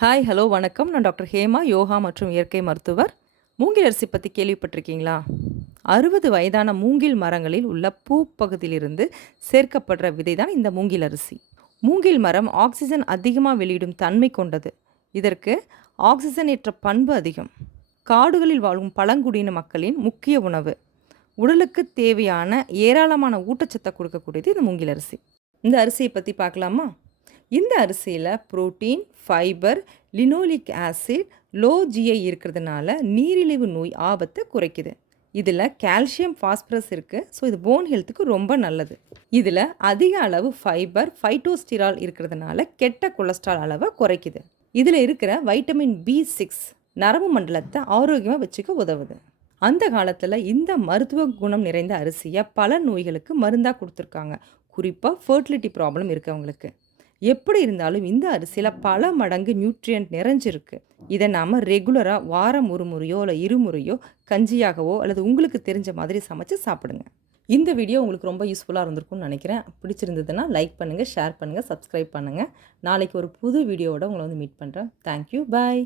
Hi, hello, வணக்கம். நான் doctor Hema, yoga மற்றும் இயற்கை மருத்துவர். மூங்கில் அரிசி பற்றி கேள்விப்பட்டிருக்கீங்களா? 60 வயதான மூங்கில் மரங்களில் உள்ள பூப்பகுதியிலிருந்து சேர்க்கப்படுற விதை தான் இந்த மூங்கில் அரிசி. மூங்கில் மரம் ஆக்சிஜன் அதிகமாக வெளியிடும் தன்மை கொண்டது. இதற்கு ஆக்சிஜன் ஏற்ற பண்பு அதிகம். காடுகளில் வாழும் பழங்குடியின மக்களின் முக்கிய உணவு. உடலுக்கு தேவையான ஏராளமான ஊட்டச்சத்தை கொடுக்கக்கூடியது இந்த மூங்கில் அரிசி. இந்த அரிசியை பற்றி பார்க்கலாமா? இந்த அரிசியில் protein, fibre, linoleic acid, low GI இருக்கிறதுனால நீரிழிவு நோய் ஆபத்தை குறைக்குது. இதில் கால்சியம், ஃபாஸ்பரஸ் இருக்குது. ஸோ இது போன் ஹெல்த்துக்கு ரொம்ப நல்லது. இதில் அதிக அளவு ஃபைபர், ஃபைட்டோஸ்டிரால் இருக்கிறதுனால கெட்ட கொலஸ்ட்ரால் அளவை குறைக்குது. இதில் இருக்கிற வைட்டமின் B6 நரம்பு மண்டலத்தை ஆரோக்கியமாக வச்சுக்க உதவுது. அந்த காலத்தில் இந்த மருத்துவ குணம் நிறைந்த அரிசியை பல நோய்களுக்கு மருந்தாக கொடுத்துருக்காங்க. குறிப்பாக ஃபர்டிலிட்டி ப்ராப்ளம் இருக்கவங்களுக்கு. எப்படி இருந்தாலும் இந்த அரிசியில் பல மடங்கு நியூட்ரியன்ட் நிறைஞ்சிருக்கு. இதை நாம் ரெகுலராக வாரம் ஒரு முறையோ இல்லை இருமுறையோ கஞ்சியாகவோ அல்லது உங்களுக்கு தெரிஞ்ச மாதிரி சமைச்சு சாப்பிடுங்க. இந்த வீடியோ உங்களுக்கு ரொம்ப யூஸ்ஃபுல்லாக இருந்திருக்கும்னு நினைக்கிறேன். பிடிச்சிருந்ததுன்னா லைக் பண்ணுங்கள், ஷேர் பண்ணுங்கள், சப்ஸ்கிரைப் பண்ணுங்கள். நாளைக்கு ஒரு புது வீடியோவோட உங்களை வந்து மீட் பண்ணுறேன். தேங்க்யூ, பாய்.